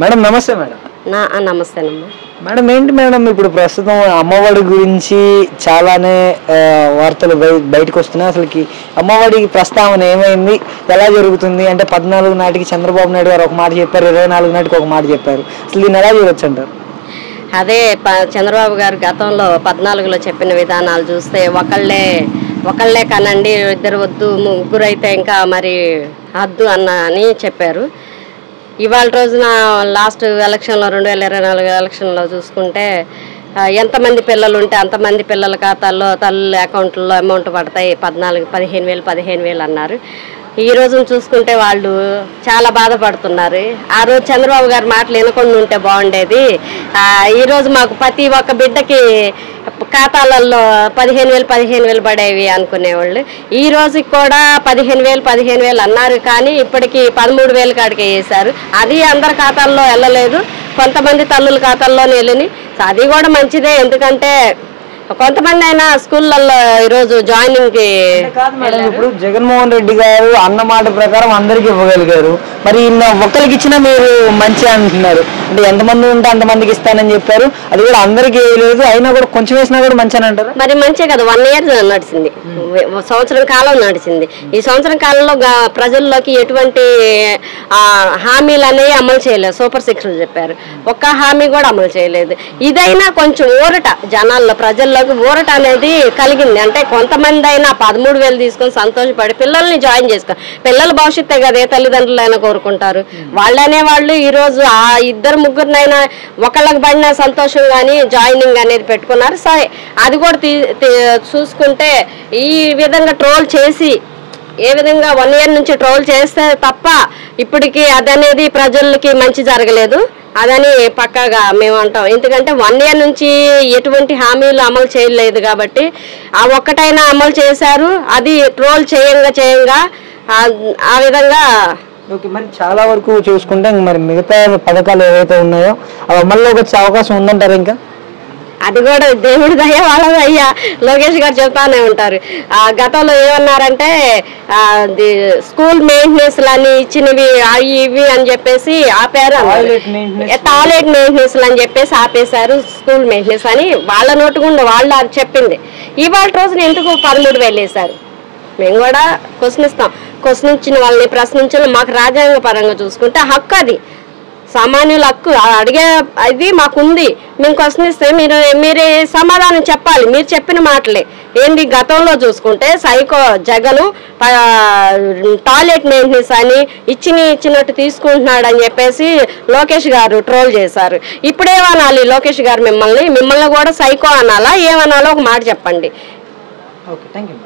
Madam నమస్తే madam. నమస్తేనమ్మా. Madam ఏంటి madam ఇప్పుడు ప్రస్తుతం అమ్మఒడి గురించి చాలానే వార్తలు బయటకు వస్తున్నాయి. అసలుకి అమ్మఒడి ప్రస్తావన ఏమైంది, ఎలా జరుగుతుంది అంటే 14 నాటికి చంద్రబాబు నాయుడు గారు ఒక మాట చెప్పారు, 24 నాటికి ఒక మాట చెప్పారు. అసలు దీన్ని ఎలా చూడొచ్చు అంటారు? అదే చంద్రబాబు గారు గతంలో 14లో చెప్పిన విధానాలు చూస్తే ఒకళ్ళే కనండి, ఇద్దరు వద్దు, ముగ్గురు అయితే ఇంకా మరి హద్దు అని చెప్పారు. ఇవాళ రోజున లాస్ట్ ఎలక్షన్లో 2024 ఎలక్షన్లో చూసుకుంటే ఎంతమంది పిల్లలు ఉంటే అంతమంది పిల్లల ఖాతాల్లో తల్లి అకౌంట్లో అమౌంట్ పడతాయి. 15,000 అన్నారు. ఈ రోజును చూసుకుంటే వాళ్ళు చాలా బాధపడుతున్నారు. ఆ రోజు చంద్రబాబు గారి మాటలు వినకుండా ఉంటే బాగుండేది. ఈరోజు మాకు ప్రతి ఒక్క బిడ్డకి ఖాతాలలో 15,000 పడేవి అనుకునేవాళ్ళు. ఈ రోజుకి కూడా 15,000 అన్నారు, కానీ ఇప్పటికి 13,000 కాడికి వేసారు. అది అందరి ఖాతాల్లో వెళ్ళలేదు, కొంతమంది తల్లుల ఖాతాల్లోనే వెళ్ళినాయి. అది కూడా మంచిదే, ఎందుకంటే కొంతమంది అయినా స్కూళ్ళల్లో ఈరోజు జాయినింగ్ ఇప్పుడు జగన్మోహన్ రెడ్డి గారు అన్న మాట ప్రకారం అందరికి ఇవ్వగలిగారు. మరి ఒక్కరికి ఇచ్చినా మీరు మంచి అంటున్నారు అంటే ఎంతమంది ఉంటే అంతమందికి ఇస్తానని చెప్పారు. అది కూడా అందరికి వేయలేదు, అయినా కూడా కొంచెం వేసినా కూడా మంచి అని అంటారు. మరి మంచి కదా, 1 year నడిచింది, సంవత్సరం కాలం నడిచింది. ఈ సంవత్సరం కాలంలో ప్రజల్లోకి ఎటువంటి హామీలు అనేవి అమలు చేయలేదు. సూపర్ 6 చెప్పారు, ఒక్క హామీ కూడా అమలు చేయలేదు. ఇదైనా కొంచెం ఊరట జనాల్లో, ప్రజల్లో ఊరట అనేది కలిగింది. అంటే కొంతమంది అయినా 13,000 తీసుకొని సంతోషపడి పిల్లల్ని జాయిన్ చేసుకో, పిల్లల భవిష్యత్తే కదా ఏ తల్లిదండ్రులైనా కోరుకుంటారు. వాళ్ళనే వాళ్ళు ఈరోజు ఆ 2-3 ఒకళ్ళకి పడిన సంతోషం కానీ జాయినింగ్ అనేది పెట్టుకున్నారు. సరే, అది కూడా చూసుకుంటే ఈ విధంగా ట్రోల్ చేసి ఏ విధంగా 1 year నుంచి ట్రోల్ చేస్తే తప్ప ఇప్పటికి అదనేది ప్రజలకి మంచి జరగలేదు. అదని పక్కాగా మేము అంటాం. ఎందుకంటే 1 year నుంచి ఎటువంటి హామీలు అమలు చేయలేదు కాబట్టి ఆ ఒక్కటైనా అమలు చేశారు. అది ట్రోల్ చేయంగా ఆ విధంగా. ఓకే, మరి చాలా వరకు చూసుకుంటే మరి మిగతా పథకాలు ఏవైతే ఉన్నాయో అవి అమల్లోకి వచ్చే అవకాశం ఉందంటారు? ఇంకా అది కూడా దేవుడి దయ వాళ్ళ అయ్యా లోకేష్ గారు చెప్తానే ఉంటారు. గతంలో ఏమన్నారంటే స్కూల్ మెయింటెనెన్స్ అని ఇచ్చినవి ఇవి అని చెప్పేసి ఆపారు. టాయిలెట్ మెయింటెనెన్స్ అని చెప్పేసి ఆపేశారు, స్కూల్ మెయింటెనెన్స్ అని వాళ్ళ నోటుకుండా వాళ్ళు అది చెప్పింది. ఇవాళ రోజున ఎందుకు 13,000 వేశారు? మేము కూడా క్వశ్చన్ ఇస్తాం. క్వశ్చన్ ఇచ్చిన వాళ్ళని ప్రశ్నించిన మాకు రాజ్యాంగ పరంగా చూసుకుంటే హక్కు, అది సామాన్యుల హక్కు. అడిగే అది మాకుంది. మేము క్వశ్చన్ ఇస్తే మీరు సమాధానం చెప్పాలి. మీరు చెప్పిన మాటలే ఏంటి? గతంలో చూసుకుంటే జగను టాయిలెట్ మెయింటెనెన్స్ అని ఇచ్చినట్టు తీసుకుంటున్నాడు అని చెప్పేసి లోకేష్ గారు ట్రోల్ చేశారు. ఇప్పుడేమనాలి లోకేష్ గారు? మిమ్మల్ని కూడా సైకో అనాలా, ఏమనాలో ఒక మాట చెప్పండి. Okay, thank you.